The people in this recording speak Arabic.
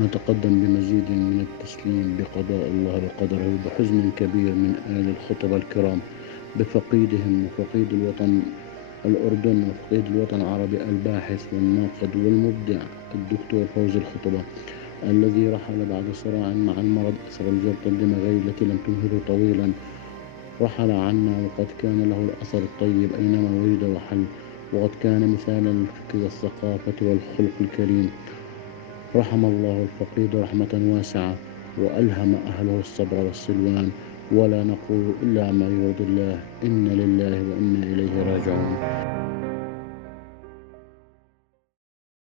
نتقدم بمزيد من التسليم بقضاء الله وقدره، بحزن كبير من آل الخطباء الكرام بفقيدهم وفقيد الوطن الأردن وفقيد الوطن العربي الباحث والناقد والمبدع الدكتور فوزي الخطبة، الذي رحل بعد صراع مع المرض أثر الجلطة الدماغية التي لم تمهله طويلا. رحل عنا وقد كان له الأثر الطيب أينما وجد وحل، وقد كان مثالا للفكر والثقافة والخلق الكريم. رحم الله الفقيد رحمة واسعة، وألهم أهله الصبر والسلوان، ولا نقول إلا ما يرضي الله، إن لله وإنا إليه راجعون.